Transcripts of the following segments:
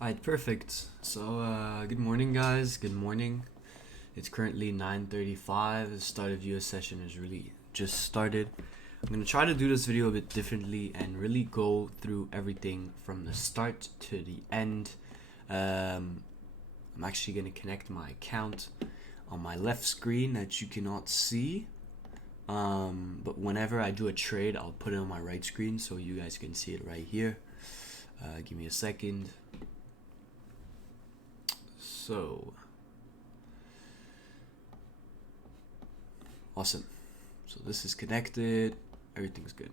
Alright, perfect. So, good morning, guys. Good morning. It's currently 9:35. The start of US session has really just started. I'm gonna try to do this video a bit differently and really go through everything from the start to the end. I'm actually gonna connect my account on my left screen that you cannot see. But whenever I do a trade, I'll put it on my right screen so you guys can see it right here. Give me a second. So, awesome. So this is connected. Everything's good.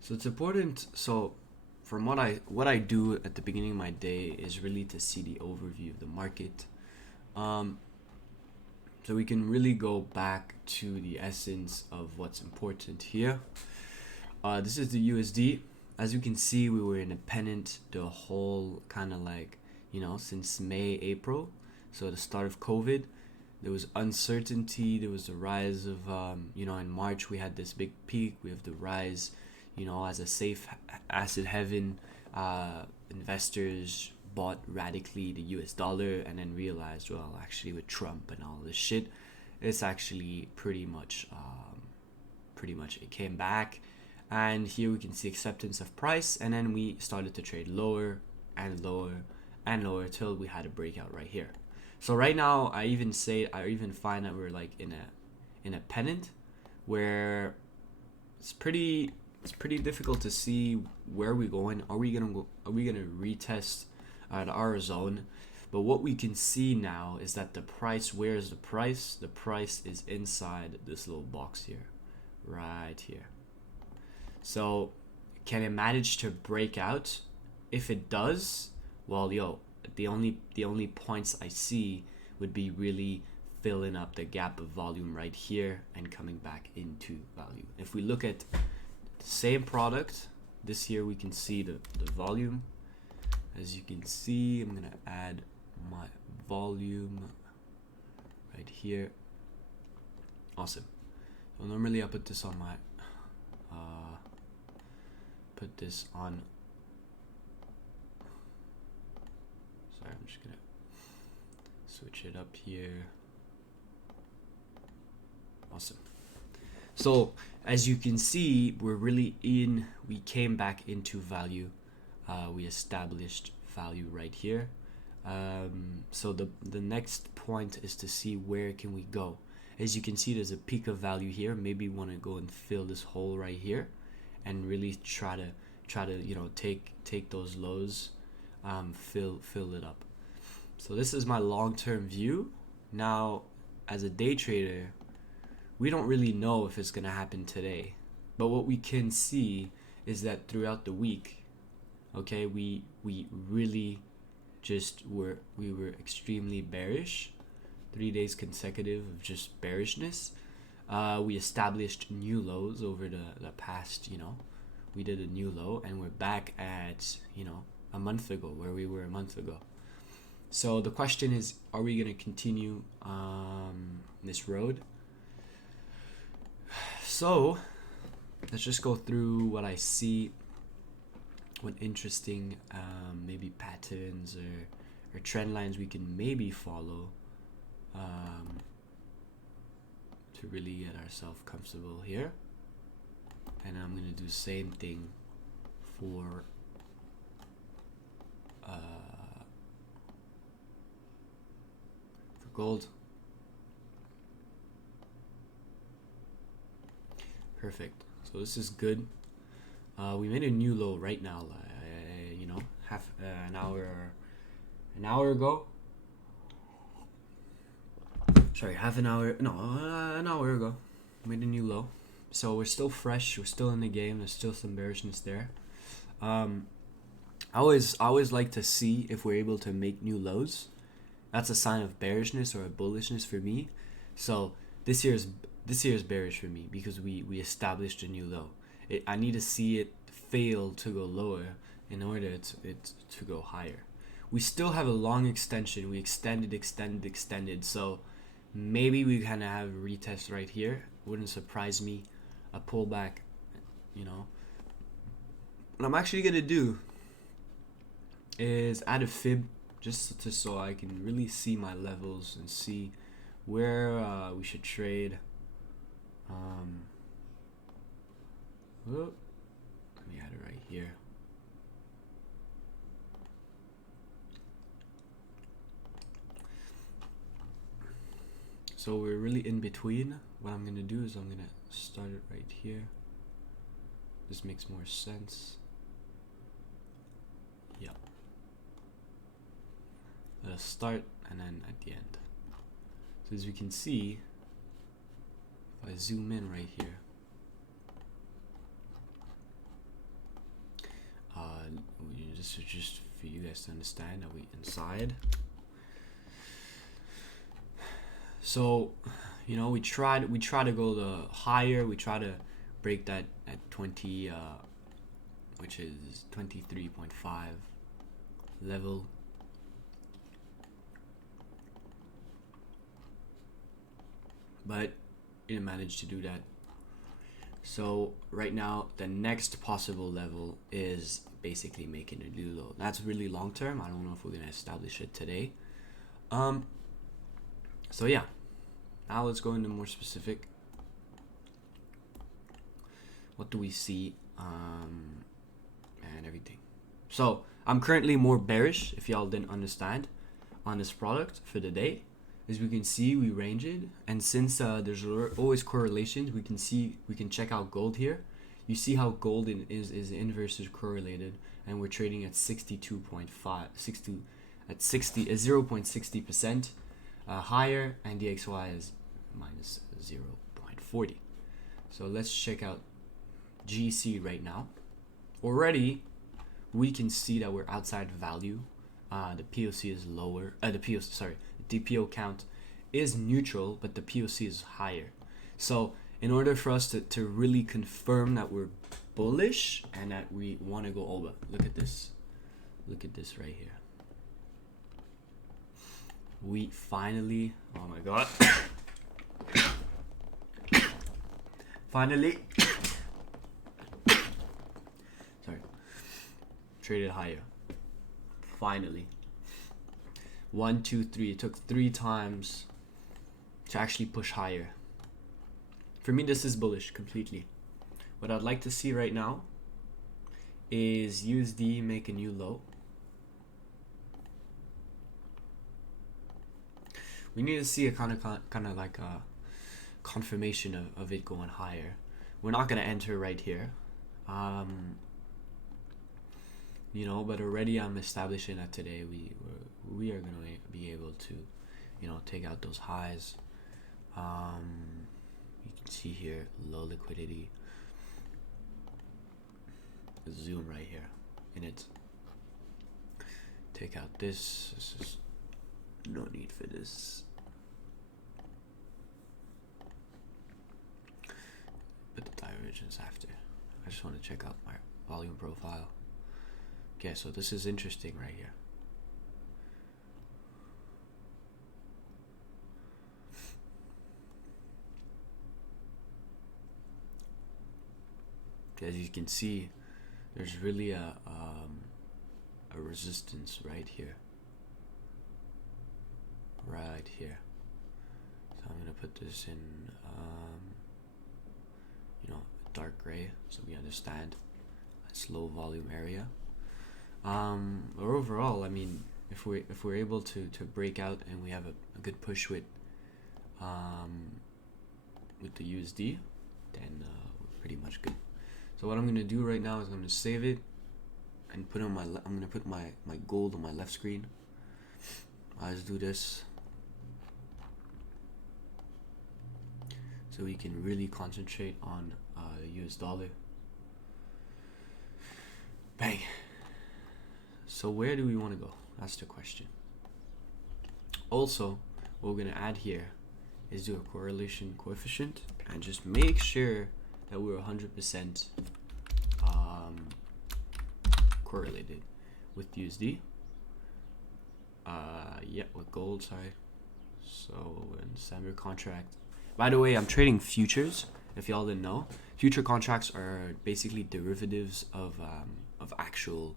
So it's important. So from what I do at the beginning of my day is really to see the overview of the market. So we can really go back to the essence of what's important here. This is the USD. As you can see, we were in a pennant the whole kind of like, since May, April. So the start of COVID, there was uncertainty. There was the rise of, in March we had this big peak. We have the rise, as a safe asset haven. Investors bought radically the US dollar and then realized, well, actually with Trump and all this shit, it's actually pretty much it came back. And here we can see acceptance of price, and then we started to trade lower and lower and lower till we had a breakout right here. So right now I even find that we're like in a pennant where it's pretty difficult to see where we're going. Are we gonna retest at our zone? But what we can see now is that the price, where is the price? The price is inside this little box here, right here. So can it manage to break out? If it does, well, the only points I see would be really filling up the gap of volume right here and coming back into value. If we look at the same product, this here we can see the volume. As you can see, I'm gonna add my volume right here. Awesome. So normally I put this on my sorry, I'm just gonna switch it up here. Awesome. So as you can see, we came back into value. We established value right here. So the next point is to see where can we go. As you can see, there's a peak of value here. Maybe we want to go and fill this hole right here and really try to take those lows, fill it up. So this is my long-term view. Now, as a day trader, we don't really know if it's gonna happen today, but what we can see is that throughout the week, okay, we really we were extremely bearish. 3 days consecutive of just bearishness. We established new lows over the past, we did a new low and we're back at, a month ago, where we were a month ago. So the question is, are we going to continue this road? So let's just go through what I see, what interesting maybe patterns or trend lines we can maybe follow to really get ourselves comfortable here. And I'm gonna do the same thing for gold. Perfect. So this is good. We made a new low right now. Half an hour ago. Sorry, an hour ago. We made a new low. So we're still fresh. We're still in the game. There's still some bearishness there. I always like to see if we're able to make new lows. That's a sign of bearishness or a bullishness for me. So this year is bearish for me because we established a new low. I need to see it fail to go lower in order to go higher. We still have a long extension. We extended. So maybe we kind of have a retest right here. Wouldn't surprise me. A pullback, What I'm actually gonna do is add a fib just to, so I can really see my levels and see where we should trade. Let me add it right here. So we're really in between. What I'm gonna do is I'm gonna start it right here. This makes more sense. Yeah. Let us start and then at the end. So as we can see, if I zoom in right here, this is just for you guys to understand that we inside. So, you know, we try to go the higher. We try to break that at 20, which is 23.5 level. But didn't manage to do that. So right now, the next possible level is basically making a new low. That's really long term. I don't know if we're gonna establish it today. So yeah, now let's go into more specific. What do we see? And everything. So I'm currently more bearish, if y'all didn't understand, on this product for the day. As we can see, we range it, and since there's always correlations, we can check out gold here. You see how gold is inversely correlated, and we're trading at 62.5, 60 at 0.60% higher, and the XY is minus 0.40. So let's check out GC right now. Already, we can see that we're outside value. The POC is lower. The DPO count is neutral, but the POC is higher. So in order for us to really confirm that we're bullish and that we want to go over, look at this right here. We finally, oh my god, finally, sorry, traded higher. Finally. 1, 2, 3. It took 3 times to actually push higher. For me, this is bullish completely. What I'd like to see right now is USD make a new low. We need to see a kind of like a confirmation of it going higher. We're not gonna enter right here. You know, but already I'm establishing that today we are going to be able to, you know, take out those highs. You can see here low liquidity. Zoom right here in it. Take out this. This is no need for this. Put the divergence after. I just want to check out my volume profile. Okay, so this is interesting right here. As you can see, there's really a resistance right here. Right here. So I'm gonna put this in, you know, dark gray so we understand. It's low volume area. Or overall, I mean, if we're able to break out and we have a good push with the USD, then we're pretty much good. So what I'm gonna do right now is I'm gonna save it and put on I'm gonna put my gold on my left screen. Let's do this so we can really concentrate on the US dollar. Bang. So where do we want to go? That's the question. Also, what we're going to add here is do a correlation coefficient and just make sure that we're 100% correlated with USD. Yeah, with gold, sorry. So in standard contract. By the way, I'm trading futures. If y'all didn't know, future contracts are basically derivatives of actual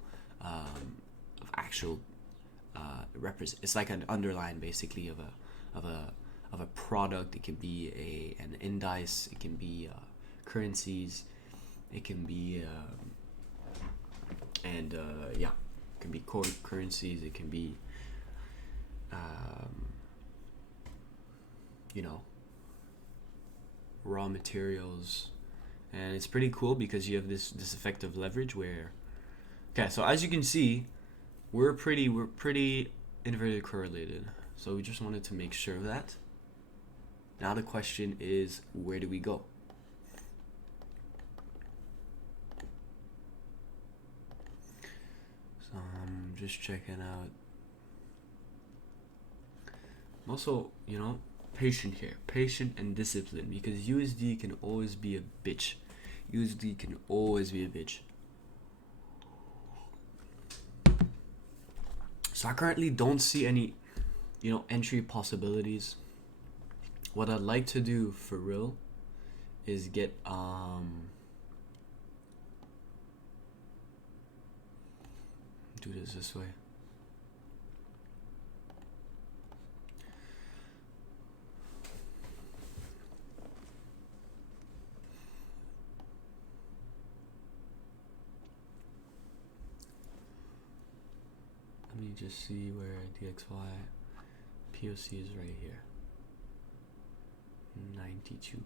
actual it's like an underline basically of a product. It can be an indice, it can be currencies, it can be it can be core currencies, it can be you know, raw materials. And it's pretty cool because you have this effect of leverage where, okay, so as you can see, we're pretty inverted correlated. So we just wanted to make sure of that. Now the question is, where do we go? So I'm just checking out. I'm also, you know, patient here, patient and disciplined, because USD can always be a bitch. USD can always be a bitch. So I currently don't see any, you know, entry possibilities. What I'd like to do for real is get do this way. Let me just see where DXY POC is right here. 92.8.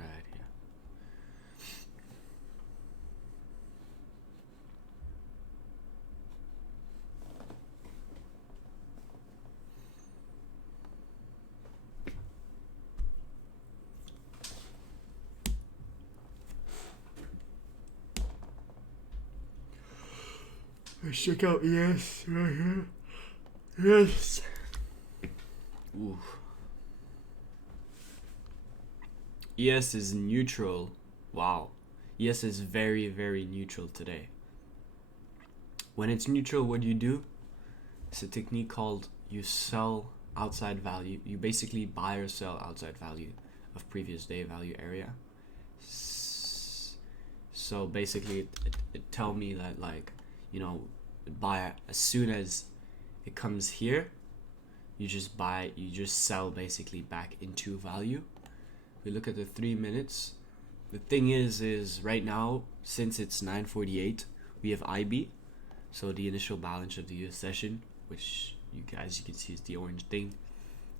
Right here. Let's check out ES right here. Yes. Ooh. ES is neutral. Wow. ES is very, very neutral today. When it's neutral, what do you do? It's a technique called you sell outside value. You basically buy or sell outside value of previous day value area. So basically it tell me that, like, you know, buy as soon as it comes here, you just buy, you just sell basically back into value. We look at the 3 minutes. The thing is right now, since it's 9:48, we have IB, so the initial balance of the US session, which you guys, you can see is the orange thing,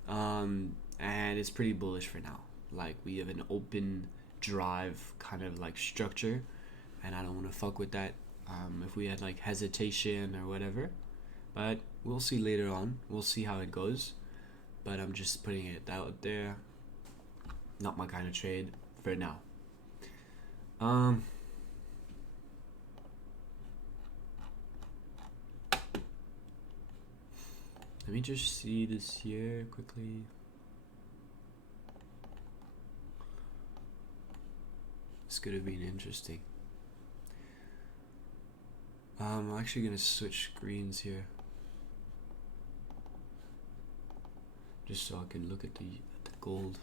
and it's pretty bullish for now. Like, we have an open drive kind of like structure, and I don't want to fuck with that. If we had like hesitation or whatever, but we'll see later on. We'll see how it goes, but I'm just putting it out there. Not my kind of trade for now. Let me just see this here quickly. This could have been interesting. I'm actually gonna switch screens here, just so I can look at the gold.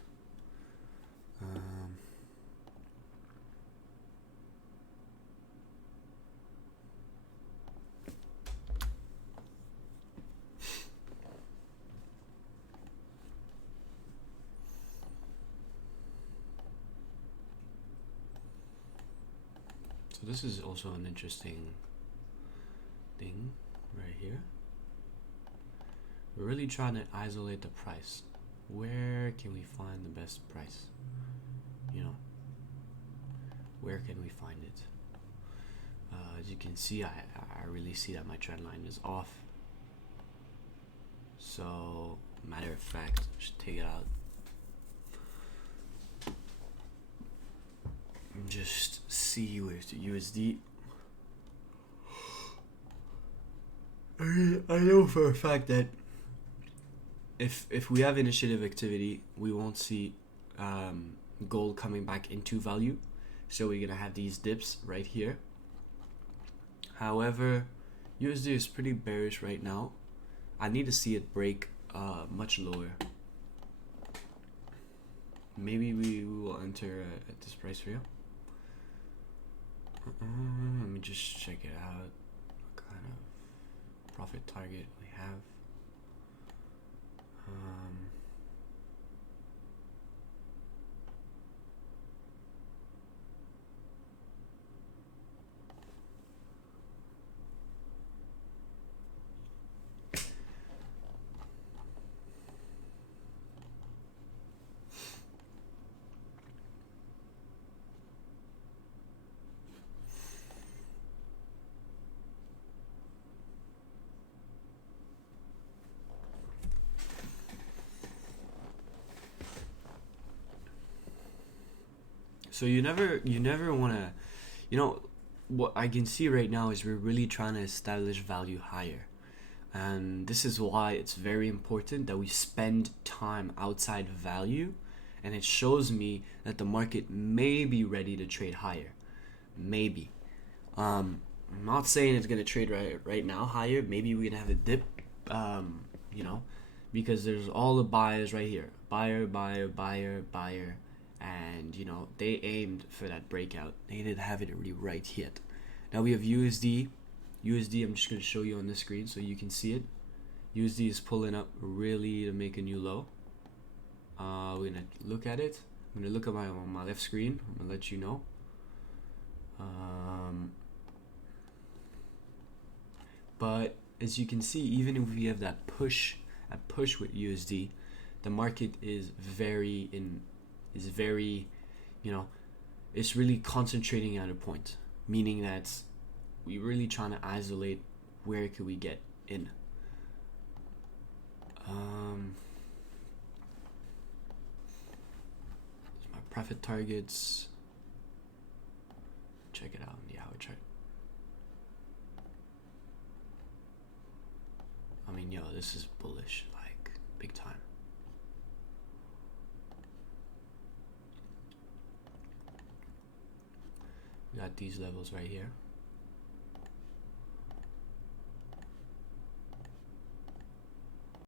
So this is also an interesting thing right here. We're really trying to isolate the price. Where can we find the best price? You know, where can we find it? As you can see, I really see that my trend line is off. So, matter of fact, just take it out. And just see where's the USD. I know for a fact that if we have initiative activity, we won't see gold coming back into value. So we're gonna have these dips right here. However, USD is pretty bearish right now. I need to see it break much lower. maybe we will enter at this price for you. Let me just check it out. What kind of profit target we have. So you never want to, you know, what I can see right now is we're really trying to establish value higher. And this is why it's very important that we spend time outside value. And it shows me that the market may be ready to trade higher. Maybe. I'm not saying it's gonna trade right now higher. Maybe we're gonna have a dip. You know, because there's all the buyers right here. Buyer, buyer, buyer, buyer. And you know, they aimed for that breakout. They didn't have it really right yet. Now we have USD. USD, I'm just going to show you on the screen so you can see it. USD is pulling up really to make a new low. We're going to look at it. I'm going to look at on my left screen. I'm going to let you know. But as you can see, even if we have that push with USD, the market is very, you know, it's really concentrating at a point, meaning that we're really trying to isolate where could we get in. My profit targets. Check it out on the hour chart. I mean, yo, this is bullish, like big time. We got these levels right here.